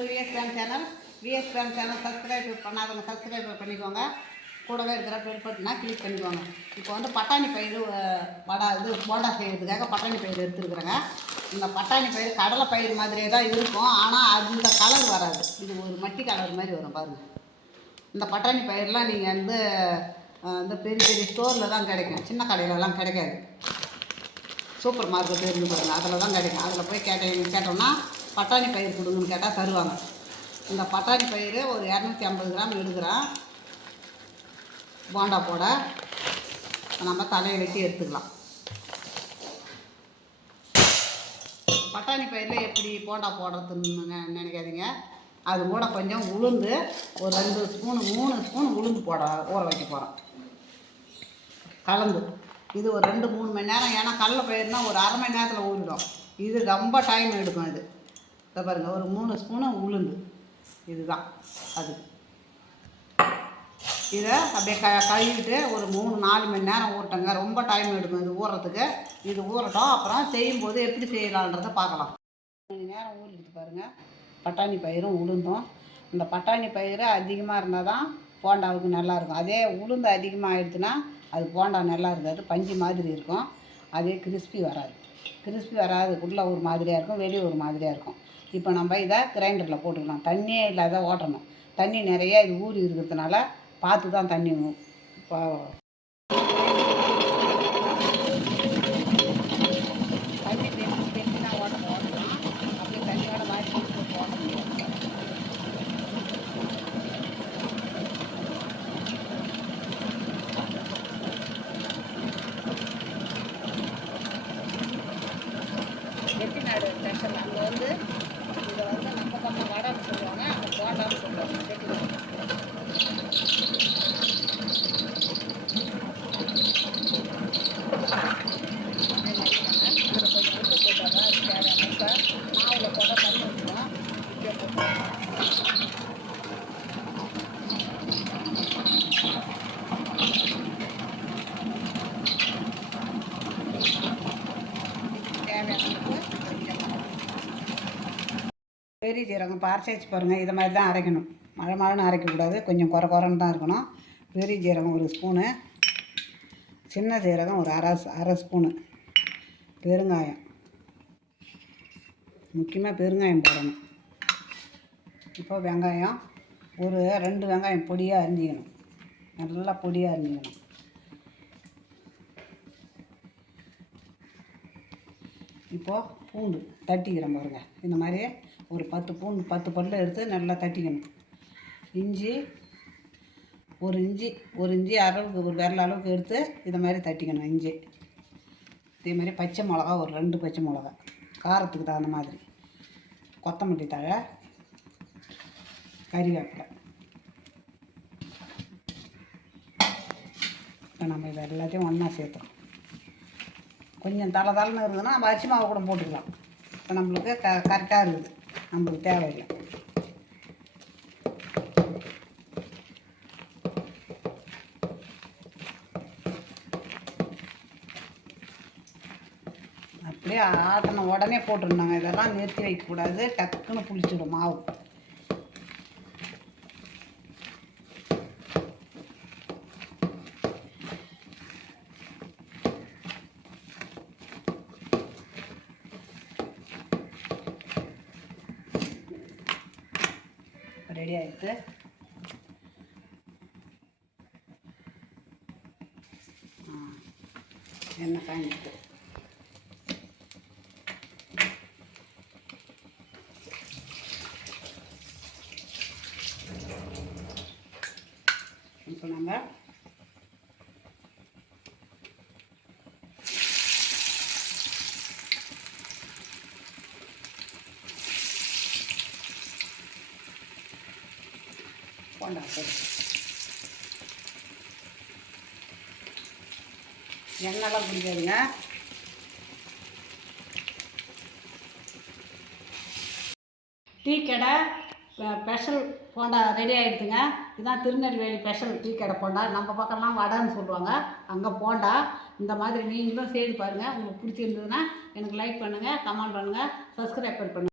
To VS bank channel. VS bank channel subscribe பண்ணாதவங்க subscribe பண்ணிக்கோங்க. கூடவே இருக்கிற பெல் பட்டனை கிளிக் பண்ணிக்கோங்க. இப்போ வந்து பட்டாணி பயிர் போண்டா செய்கிறதுக்காக பட்டாணி பயிர் எடுத்துருக்குறேங்க. இந்த பட்டாணி பயிர் கடலை பயிர் மாதிரியே தான் இருக்கும், ஆனால் அந்த கலர் வராது. இது ஒரு மட்டி கலர் மாதிரி வரும் பாருங்கள். இந்த பட்டாணி பயிரெலாம் நீங்கள் வந்து இந்த பெரிய பெரிய ஸ்டோரில் தான் கிடைக்கும், சின்ன கடையிலலாம் கிடைக்காது. சூப்பர் மார்க்கெட் இருந்து பாருங்கள், அதில் தான் கிடைக்கும். அதில் போய் கேட்டோம்னா பட்டாணி பயிர் கொடுங்கன்னு கேட்டால் தருவாங்க. இந்த பட்டாணி பயிர் ஒரு 250 கிராம் எடுக்கிறேன். போண்டா போட நம்ம தலையை வெட்டி எடுத்துக்கலாம். பட்டாணி பயிரில் எப்படி போண்டா போடுறதுன்னு நினைக்காதீங்க. அது கூட கொஞ்சம் உளுந்து ஒரு 2 ஸ்பூனு 3 ஸ்பூன் உளுந்து ஊற வைக்க போகிறோம் கலந்து. இது ஒரு 2-3 மணி நேரம். ஏன்னா கடலை பயிர்னால் ஒரு அரை மணி நேரத்தில் ஊறிடும். இது ரொம்ப டைம் எடுக்கும். இது இதை பாருங்கள், ஒரு 3 ஸ்பூனு உளுந்து, இதுதான் அது. இதை அப்படியே கழுவிட்டு ஒரு 3-4 மணி நேரம் ஊறட்டங்க. ரொம்ப டைம் எடுக்கும் இது ஊறுறதுக்கு. இது ஊறட்டும், அப்புறம் செய்யும்போது எப்படி செய்யலான்றதை பார்க்கலாம். 3 மணி நேரம் ஊறிடுது பாருங்கள், பட்டாணி பயிரும் உளுந்தும். இந்த பட்டாணி பயிர் அதிகமாக இருந்தால் தான் போண்டாவுக்கு நல்லாயிருக்கும். அதே உளுந்து அதிகமாக ஆகிடுச்சுன்னா அது போண்டா நல்லா இருக்காது, பஞ்சு மாதிரி இருக்கும். அதே கிறிஸ்பி வராது. உள்ளே ஒரு மாதிரியாக இருக்கும், வெளியே ஒரு மாதிரியாக இருக்கும். இப்போ நம்ம இதை கிரைண்டரில் போட்டுக்கலாம். தண்ணியே இல்லாத ஓட்டணும். தண்ணி நிறைய இது ஊறி இருக்கிறதுனால பார்த்து தான் தண்ணி தண்ணி தெளிச்சு தான் ஓட்டணும். அப்படியே தண்ணியோட மாதிரி ஓட்ட முடியாது. செட்டிநாடு ஸ்பெஷல். அங்கே வந்து இதை வந்து நம்ம வடைன்னு சொல்லுவாங்க, அங்கே போண்டான்னு சொல்லுவாங்க. செட்டிநாடு இதில் கொஞ்சம் உப்பு போட்டாங்க. அது தேவையான இப்போ மாவில் போட்டால் தண்ணி ஊற்றுவோம். இப்படியே போட்டுருவோம். பெரிய ஜீரகம் அரைச்சி பாருங்கள். இதை மாதிரி தான் அரைக்கணும். மழைன்னு அரைக்கக்கூடாது, கொஞ்சம் குறைன்னு தான் இருக்கணும். பெரிய ஜீரகம் 1 ஸ்பூனு, சின்ன ஜீரகம் ஒரு அரை ஸ்பூனு, பெருங்காயம், முக்கியமாக பெருங்காயம் போடணும். இப்போ வெங்காயம் ஒரு 2 வெங்காயம் பொடியாக அரிஞ்சிக்கணும், நல்லா பொடியாக அரிஞ்சிக்கணும். இப்போது பூண்டு தட்டிக்கிறேன் பாருங்கள். இந்த மாதிரி ஒரு 10 பல்லு எடுத்து நல்லா தட்டிக்கணும். இஞ்சி ஒரு இஞ்சி அளவுக்கு, ஒரு விரல் அளவுக்கு எடுத்து இதை மாதிரி தட்டிக்கணும். இஞ்சி இதே மாதிரி பச்சை மிளகா ஒரு 2 பச்சை மிளகா காரத்துக்கு தகுந்த மாதிரி, கொத்தமல்லி தழை, கறிவேப்பிலை. இப்போ நம்ம இதை எல்லாத்தையும் ஒன்றா சேர்த்துறோம். கொஞ்சம் தலைன்னு இருந்ததுன்னா நம்ம அரிசி மாவு கூட போட்டுக்கலாம். இப்போ நம்மளுக்கு கரெக்டாக இருக்குது, நம்மளுக்கு தேவையில்லை. அப்படியே ஆட்டின உடனே போட்டுருந்தாங்க. இதெல்லாம் நிறுத்தி வைக்கக்கூடாது, டக்குன்னு புளிச்சிடும் மாவு. ரெடி ஆகிடுது. எண்ணெய் காய்ஞ்சிட்டு இப்போ நம்ம போண்டா எண்ணெய்லாம் பிடிக்காதுங்க. டீ கடை ஸ்பெஷல் போண்டா ரெடி ஆகிடுதுங்க. இதுதான் திருநெல்வேலி ஸ்பெஷல் டீ கடை போண்டா. நம்ம பக்கம்லாம் வடைன்னு சொல்லுவாங்க, அங்கே போண்டா. இந்த மாதிரி நீங்களும் செய்து பாருங்கள். உங்களுக்கு பிடிச்சிருந்ததுன்னா எனக்கு லைக் பண்ணுங்கள், கமெண்ட் பண்ணுங்கள், சப்ஸ்கிரைப் பண்ணுங்கள்.